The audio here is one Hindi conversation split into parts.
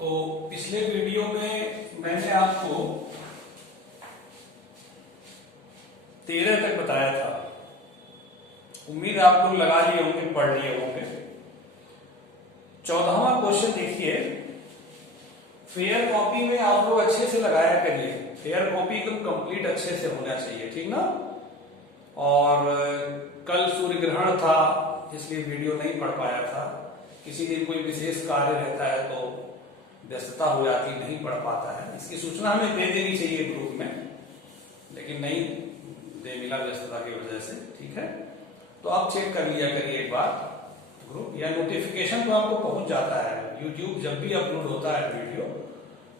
तो पिछले वीडियो में मैंने आपको 13 तक बताया था। उम्मीद आप लोग लगा लिए होंगे, पढ़ लिए होंगे। 14वां क्वेश्चन देखिए। फेयर कॉपी में आप लोग अच्छे से लगाया करिए। फेयर कॉपी एकदम कंप्लीट अच्छे से होना चाहिए, ठीक ना। और कल सूर्य ग्रहण था, इसलिए वीडियो नहीं पढ़ पाया था। किसी दिन कोई विशेष कार्य रहता है तो व्यस्तता हो जाती, नहीं पढ़ पाता है। इसकी सूचना हमें दे देनी चाहिए ग्रुप में, लेकिन नहीं दे मिला व्यस्तता की वजह से, ठीक है। तो आप चेक कर लिया करिए एक बार ग्रुप, या नोटिफिकेशन तो आपको पहुंच जाता है। यूट्यूब जब भी अपलोड होता है वीडियो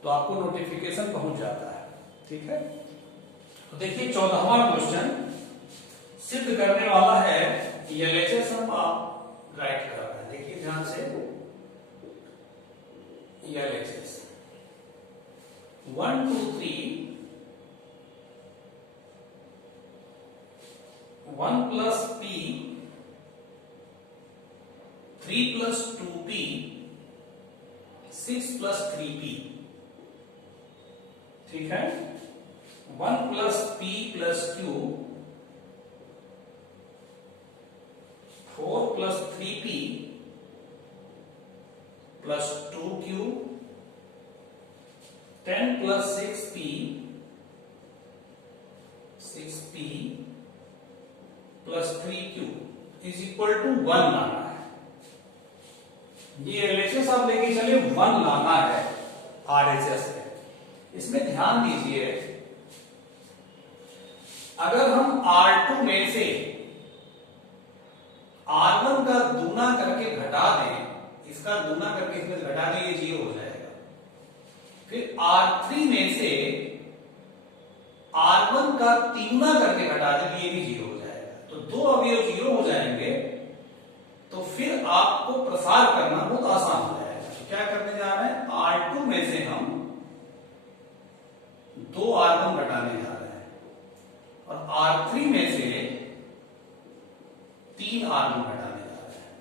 तो आपको नोटिफिकेशन पहुंच जाता है, ठीक है। तो देखिए 14वां क्वेश्चन सिद्ध करने वाला है। एलएचएस हम आप राइट कर रहे हैं, देखिए ध्यान से। LHS 1 2 3 1 plus P 3 plus 2p 6 plus 3p, ठीक है। 1 plus p plus q 4 plus 3p plus 2q 10 plus 6p plus 3q is equal to 1 लाना है। ये एलएचएस आप लेके चले 1 लाना है आरएचएस में। इसमें ध्यान दीजिए, अगर हम R2 में से R1 का दूना करके घटा दें, इसका दूना करके इसमें घटा दें, ये 0 हो जाएगा। फिर R3 में से R1 का तीगुना करके घटा दें, ये भी 0 हो जाएगा। तो दो अवयव 0 हो जाएंगे, तो फिर आपको प्रसार करना बहुत आसान हो जाएगा। तो क्या करने जा रहे हैं, R2 में से हम 2 R1 घटाने जा रहे हैं और R3 में से 3 R1 घटाने जा रहे हैं।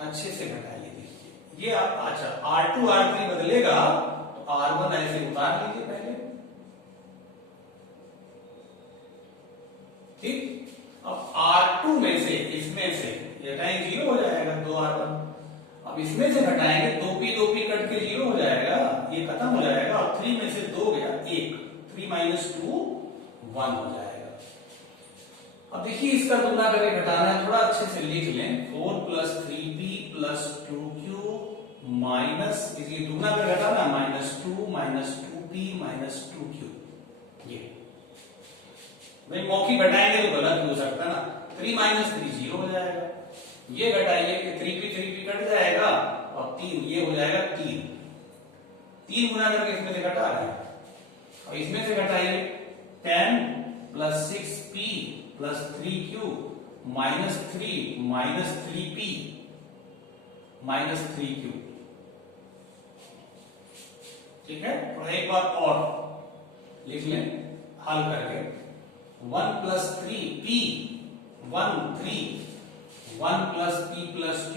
अच्छे से घटाइए, देखिए ये आप। अच्छा, R2 R3 बदलेगा तो R1 ऐसे उतार लीजिए पहले, ठीक। अब R2 में से इसमें से घटाएंगे 0 हो जाएगा 2 R1। अब इसमें से घटाएंगे 2p कट के 0 हो जाएगा, ये खत्म हो जाएगा। और 3 में से 2 गया 1, 3 माइनस 2 1 हो जाएगा। अब देखिए इसका तुलना करके घटाना है, थोड़ा अच्छे से लिख लें। 4 plus 3p plus 2q minus, इसकी तुलना करके घटाना, minus 2 minus 2p minus 2q। ये भाई मौखिक घटाएंगे तो गलत हो सकता है ना। 3 माइनस 3 0 हो जाएगा। ये घटाइए कि 3p कट जाएगा और 3 ये हो जाएगा 3 गुना करके इसमें से घटा रहे हैं। और इसमें से घटाइए 10 plus 6p plus 3q minus 3 minus 3p minus 3q, ठीक है। और एक बार और लिख लें हल करके। 1 plus 3p 1 3 1 plus p plus q,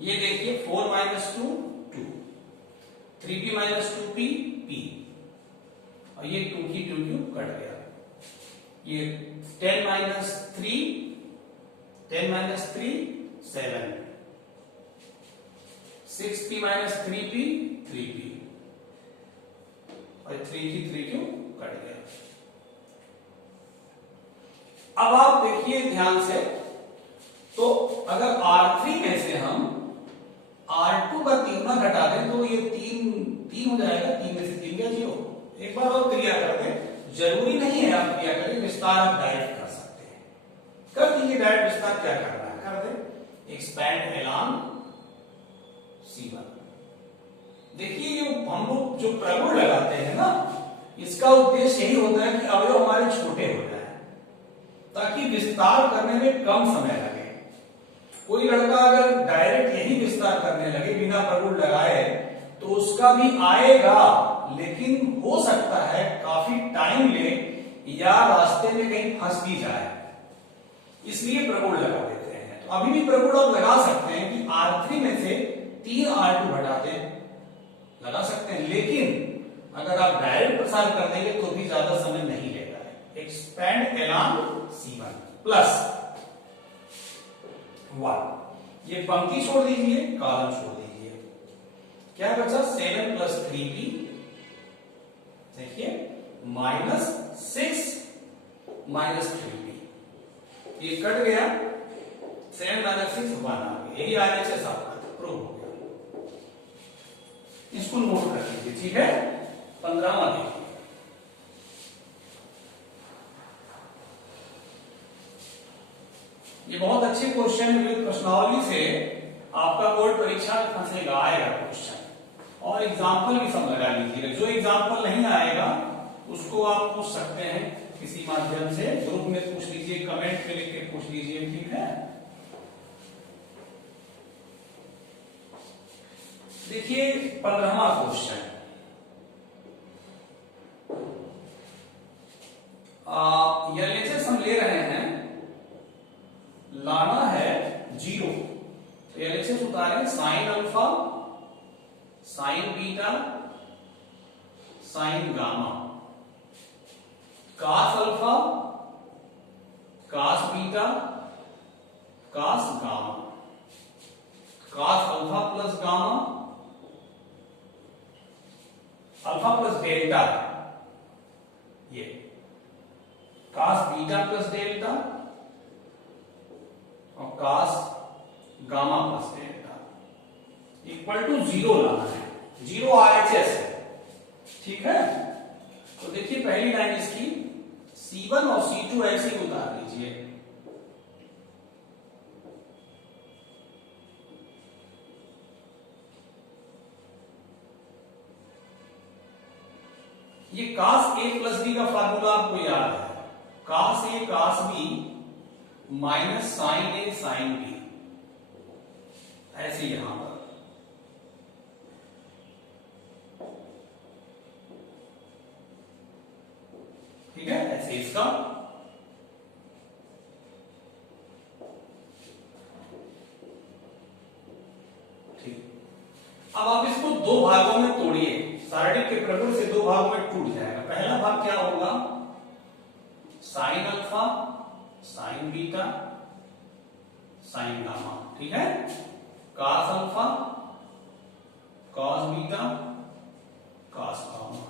ये देखिए 4 minus 2 2, 3p minus 2p p, और ये 2q कट गया। ये 10 minus 3 7, 6p minus 3p 3p, और 3q कट गया। अब आप देखिए ध्यान से, तो अगर R3 में से हम R2 का तीगुना घटा दें तो ये 3 हो जाएगा। 3 में से 3 गया 0। एक बार और क्रिया कर दें, जरूरी नहीं है आप क्रिया करें, विस्तार आप डायरेक्ट कर सकते हैं। कर दीजिए डायरेक्ट विस्तार, क्या करना है कर दें। Expand Elon C1। देखिए हम लोग जो प्रगुण लगाते हैं ना, इसका उद्देश्य यही होता है कि अवयव हमारे छोटे हो जाए, ताकि विस्तार करने में कम समय लगे। कोई लड़का अगर डायरेक्ट यही विस्तार करने लगे बिना प्रगुण लगाए तो उसका भी आएगा, लेकिन हो सकता है काफी टाइम ले या रास्ते में कहीं फंस भी जाए, इसलिए प्रगुण लगा देते हैं। तो अभी भी प्रगुण आप लगा सकते हैं कि R3 में से 3r2 घटा दें, लगा सकते हैं, लेकिन अगर आप डायरेक्ट प्रसार कर देंगे तो भी ज्यादा समय नहीं लेगा। एक्सपेंड एलॉन्ग C1 प्लस 1, ये पंक्ति छोड़ दीजिए, कॉलम छोड़ दीजिए, क्या बचा 7 प्लस 3b, देखिए -6 माइनस 3b, ये कट गया, 7 माइनस 6 1 आ गया, यही RHS आपका प्रूव हो गया। इसको नोट कर लीजिए, ठीक है। 15वां देखिए, ये बहुत अच्छे क्वेश्चन विद प्रश्नावली से आपका बोर्ड परीक्षा में फंसेगा, आएगा क्वेश्चन, और एग्जाम्पल भी सब लगा लीजिएगा। जो एग्जाम्पल नहीं आएगा उसको आप पूछ सकते हैं किसी माध्यम से, ग्रुप में पूछ लीजिए, कमेंट में लिख के पूछ लीजिए, ठीक है। देखिए 15वां क्वेश्चन, एलएचएस हम ले रहे हैं, लाना है 0, तो एलएचएस उतारेंगे sine alpha, sine beta, sine gamma, cos alpha, cos beta, cos gamma, cos alpha plus gamma, alpha plus delta, ये कास बीटा प्लस डेल्टा और cos gamma plus delta equal to 0 लाना है, 0 RHS है, ठीक है। तो देखिए पहली लाइन इसकी C1 और C2 ऐसे ही उतार लीजिए, ये कास A प्लस बी का फार्मूला आपको याद है, cos A cos B minus sine A sine B, ऐसे यहां पर, ठीक है, ऐसे इसका, ठीक। अब आप इसको दो भागों में तोड़िए, सारणी के प्रगुण से दो भागों में टूट जाएगा। पहला भाग क्या होगा, sign alpha, sine beta, sine gamma, ठीक है, कास alpha, cos beta, cos gamma,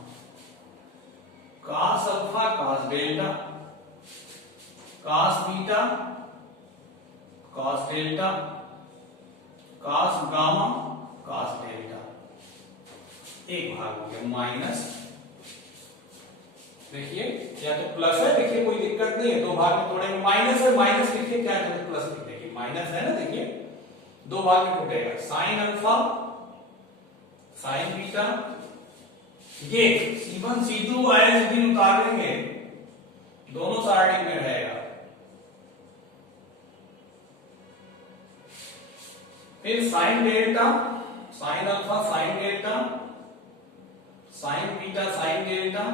cos alpha, कास डेल्टा, कास बीटा, कास डेल्टा, कास गामा, कास डेल्टा, एक भाग हो गया माइनस, देखिए या तो प्लस है, देखिए कोई दिक्कत नहीं है, दो भाग में तोड़ेंगे, माइनस है, माइनस लिखिए, क्या है प्लस लिख देंगे, माइनस है ना, देखिए दो भाग में टूटेगा, साइन अल्फा, साइन बीटा, ये C1 C2 RHS उतार देंगे, दोनों सारणी में रहेगा, फिर sine delta, sign alpha, sine delta, sign beta, sine delta,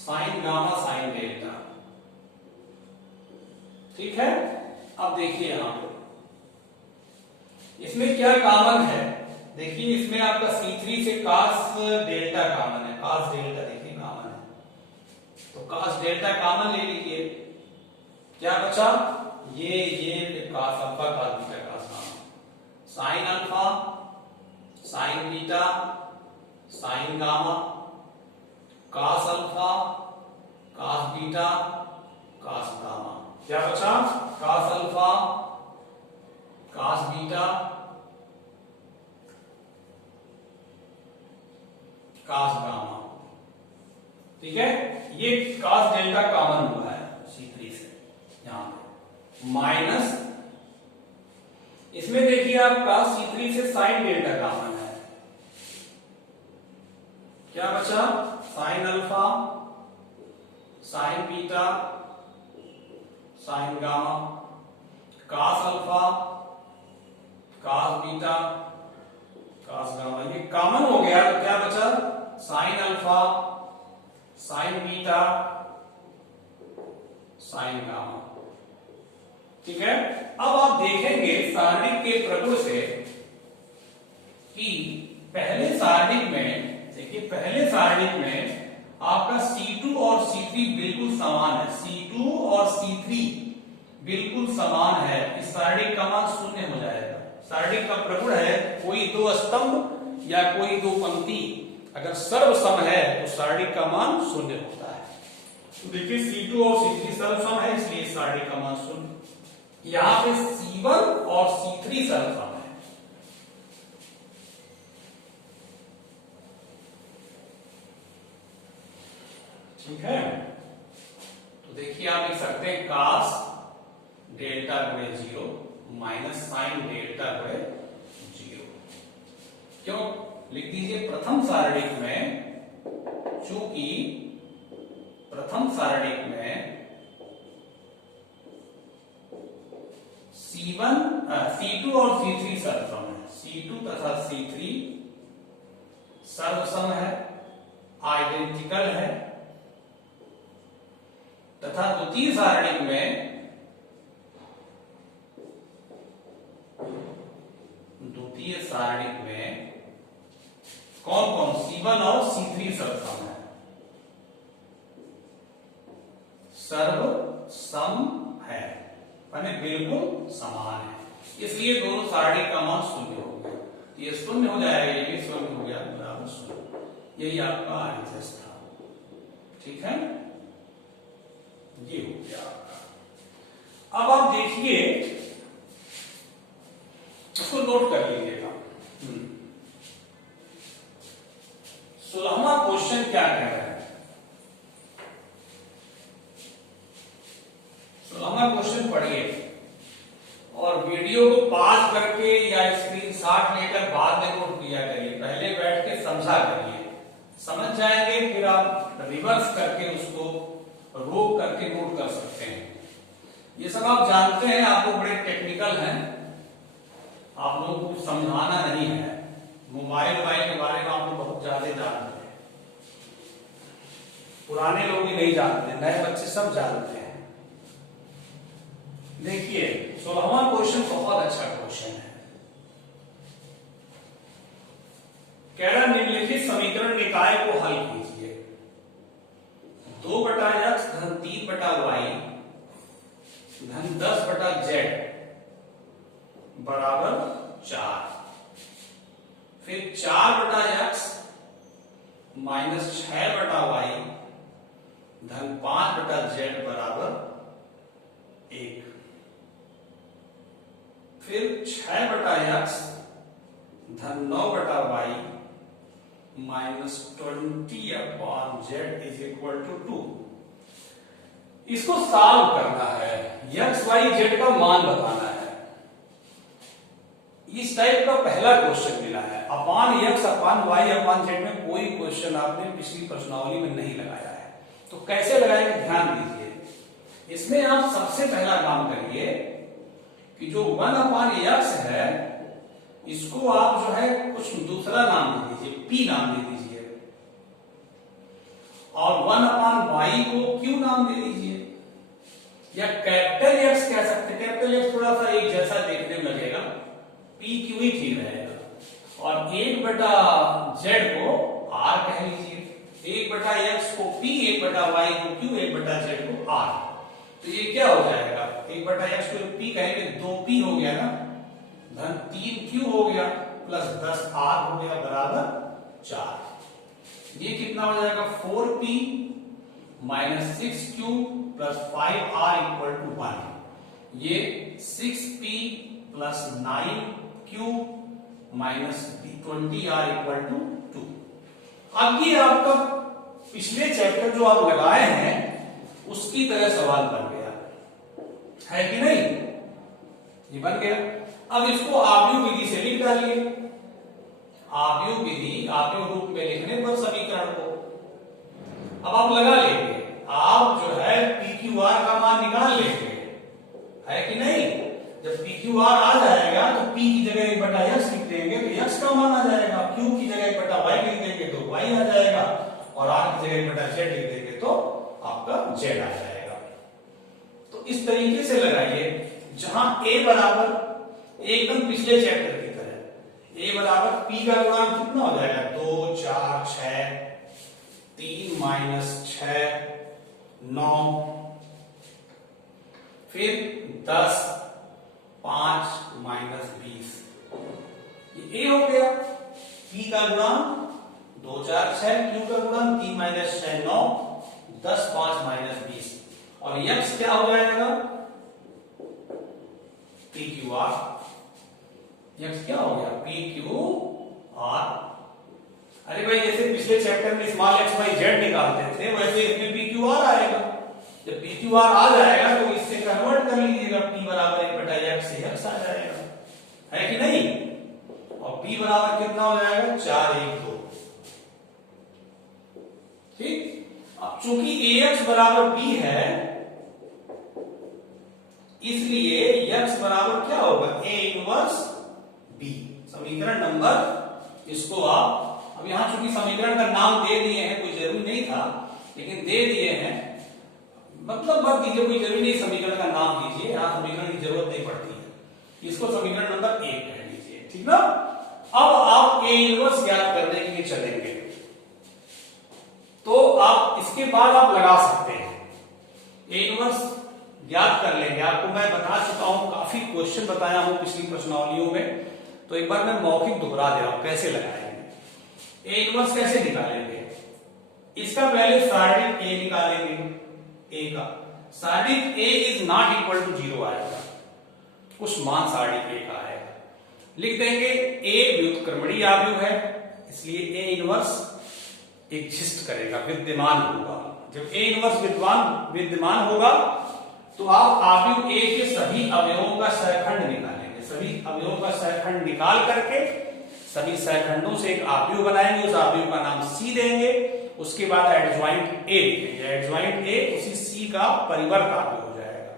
sign gamma, sine delta, ठीक है। अब देखिए यहां पे इसमें क्या कॉमन है, देखिए इसमें आपका C3 से कास डेल्टा कॉमन है, कास डेल्टा देखिए कॉमन है, तो कास डेल्टा कॉमन ले लीजिए, क्या बचा, ये cos alpha, cos beta, cos gamma, sine alpha, sine beta, sine gamma, cos alpha, cos beta, cos gamma, क्या बचा, cos alpha, cos beta, cos gamma, ठीक है। ये कास डेल्टा कॉमन हुआ है C3 से, यहां पे माइनस, इसमें देखिए आपका C3 से साइन डेल्टा कॉमन है, क्या बचा, sine alpha, sine beta, sine gamma, cos alpha, cos beta, cos gamma, ये कॉमन हो गया, तो क्या बचा, sine alpha, sine beta, sine gamma, ठीक है। अब आप देखेंगे सारणिक के प्रगुण से कि पहले सारणिक में, देखिए पहले सारणिक में आपका C2 और C3 बिल्कुल समान है, C2 और C3 बिल्कुल समान है, इस सारणिक का मान शून्य हो जाएगा। सारणिक का प्रगुण है कोई दो स्तंभ या कोई दो पंक्ति अगर सर्वसम है तो सारणिक का मान शून्य होता है। तो देखिए C2 और C3 सर्वसम है, इसलिए सारणिक का मान शून्य। यहां पे C1 और C3 सर्वसम है, ठीक है। तो देखिए आप लिख सकते हैं cos डेल्टा गुणे 0 माइनस साइन डेल्टा गुणे 0। क्यों लिख दीजिए, प्रथम सारणिक में, चूंकि प्रथम सारणिक में C2 और C3 सर्वसम है, C2 तथा C3 सर्वसम है, आइडेंटिकल है, तथा द्वितीय सारणिक में कौन कौन C1 और C3 सर्वसम है, सर्वसम है माने बिल्कुल समान है, इसलिए दोनों सारणी का मान शून्य हो गया। ये शून्य हो जाएगा, ये भी शून्य हो गया, बराबर शून्य। यही आपका आंसर था, ठीक है, ये हो गया आपका। अब आप देखिए, इसको नोट कर लीजिएगा। 16वां क्वेश्चन क्या कह रहा है? 16वां क्वेश्चन पढ़िए और वीडियो को पॉज करके या स्क्रीनशॉट लेकर बाद में नोट किया करिए, पहले बैठ के समझा करिए, समझ जाएंगे फिर आप रिवर्स करके उसको रोक करके नोट कर सकते हैं। ये सब आप जानते हैं, आप लोग बड़े टेक्निकल हैं, आप लोगों को समझाना नहीं है। मोबाइल के बारे में आप लोग बहुत ज्यादा जानते हैं, पुराने लोग ही नहीं जानते, नए बच्चे सब जानते हैं। देखिए 16वां क्वेश्चन बहुत अच्छा क्वेश्चन है। कह रहा निम्नलिखित समीकरण निकाय को हल कीजिए। 2/x धन 3/y धन 10/z बराबर 4, फिर 4/x माइनस 6/y धन 5/z बराबर 1, फिर 6/x धन 9/y minus 20/z is equal to 2। इसको सॉल्व करना है, x y z का मान बताना है। इस टाइप का पहला क्वेश्चन मिला है। अपान x अपान y अपान z में कोई क्वेश्चन आपने पिछली प्रश्नावली में नहीं लगाया है, तो कैसे लगाएंगे ध्यान दीजिए। इसमें आप सबसे पहला काम करिए कि जो 1/x है इसको आप जो है कुछ दूसरा नाम दे दीजिए, p नाम दे दीजिए, और 1/y को q नाम दे दीजिए, या कैपिटल X कह सकते हैं। कैपिटल X थोड़ा सा एक जैसा देखने में लगेगा, p q ही ठीक रहेगा, और 1/z को r कह लीजिए, 1/x को p, 1/y को q, 1/z को r। तो ये क्या हो जाएगा, 1/x को p कहेंगे, 2p हो गया ना, धन 3q हो गया, प्लस 10r हो गया बराबर 4। ये कितना हो जाएगा, 4p minus 6q plus 5r equal to 1। ये 6p plus 9q minus 20r equal to 2। अब ये आपका पिछले चैप्टर जो आप लगाए हैं उसकी तरह सवाल बन गया है कि नहीं, ये बन गया। अब इसको आव्यूह विधि से लिख डालिए। आव्यूह विधि, आव्यूह रूप में लिखने पर समीकरण को अब आप लगा लेंगे, आप जो है PQR का मान निकाल लेंगे, है कि नहीं। जब PQR आ जाएगा तो P की जगह 1/x लिख देंगे तो x का मान आ जाएगा, Q की जगह 1/y लिख देंगे तो y आ जाएगा, और R की जगह 1/z लिख देंगे तो आपका z आ जाएगा। तो इस तरीके से लगाइए। जहां a बराबर एकदम पिछले चैप्टर की तरह a बराबर p का गुणांक कितना हो जाएगा 2 4 6 3 माइनस 6 9 फिर 10 5 माइनस 20 ये a हो गया। p का गुणांक 2 4 6 q का गुणांक 3 माइनस 6 9 10 5 माइनस 20 और x क्या हो जाएगा PQR। x क्या हो गया PQR। अरे भाई जैसे पिछले चैप्टर में स्मॉल x y z निकालते थे वैसे इसमें PQR आएगा। जब PQR आ जाएगा तो इससे कन्वर्ट कर लीजिएगा p बराबर 1/x से x आ जाएगा, है कि नहीं। और p बराबर कितना हो जाएगा 4 1 2। ठीक। अब चूंकि ax बराबर b है इसलिए x बराबर क्या होगा a इनवर्स b। समीकरण नंबर इसको आप अब यहां चूंकि समीकरण का नाम दे दिए हैं, कोई जरूरी नहीं था लेकिन दे दिए हैं, मतलब मत दीजिए, कोई जरूरी नहीं समीकरण का नाम दीजिए, यहां समीकरण की जरूरत नहीं पड़ती है। इसको समीकरण नंबर 1 कह लीजिए, ठीक ना। अब आप a इनवर्स ज्ञात करने के लिए चलेंगे तो आप इसके बाद आप लगा सकते हैं a इनवर्स ज्ञात कर लेंगे। आपको मैं बता चुका हूं, काफी क्वेश्चन बताया हूं पिछली प्रश्नावलियों में, तो एक बार मैं मौखिक दोहरा दे रहा हूं कैसे लगाएंगे। a इनवर्स कैसे निकालेंगे, इसका पहले सार्डिक a निकालेंगे। a का सार्डिक a is not equal to 0 आएगा, कुछ मान सार्डिक a का आएगा। लिख देंगे a व्युत्क्रमणीय आव्यूह है इसलिए a इनवर्स एग्जिस्ट करेगा, विद्यमान होगा। जब a इनवर्स विद्यमान होगा तो आप आव्यूह A के सभी अवयवों का सहखंड निकालेंगे। सभी अवयवों का सहखंड निकाल करके सभी सहखंडों से एक आव्यूह बनाएंगे, उस आव्यूह का नाम C देंगे। उसके बाद एडज्वाइंट A लिखेंगे, एडज्वाइंट A उसी C का परिवर्त आव्यूह हो जाएगा।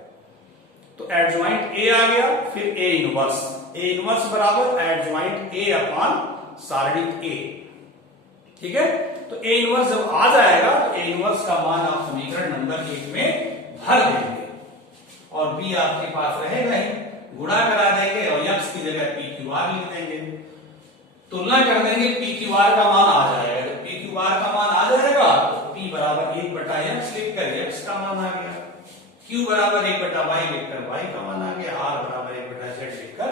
तो एडज्वाइंट A आ गया, फिर A इनवर्स बराबर एडज्वाइंट A अपॉन सार्डिक A, ठीक है। तो A इनवर्स जब आ जाएगा तो A इनवर्स का मान आप समीकरण नंबर 1 में भर देंगे और b आपके पास रहेगा ही, गुणा करा देंगे और x की जगह PQR लिख देंगे, तुलना कर देंगे, PQR का मान आ जाएगा। जब PQR का मान आ जाएगा तो p बराबर 1/x लिखकर x का मान आ गया, q बराबर 1/y लिखकर y का मान आ गया, r बराबर 1/z लिखकर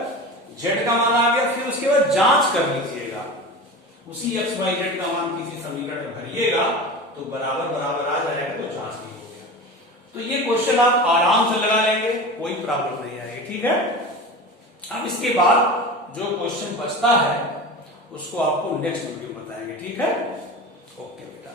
z का मान आ गया। फिर उसके बाद जांच कर लीजिएगा, उसी x y z का मान किसी समीकरण में भरिएगा तो बराबर आ जाएगा, तो जांच भी हो गया। तो ये क्वेश्चन आप आराम से लगा लेंगे, कोई प्रॉब्लम नहीं आएगी, ठीक है। अब इसके बाद जो क्वेश्चन बचता है उसको आपको नेक्स्ट वीडियो में बताएंगे, ठीक है। ओके बेटा।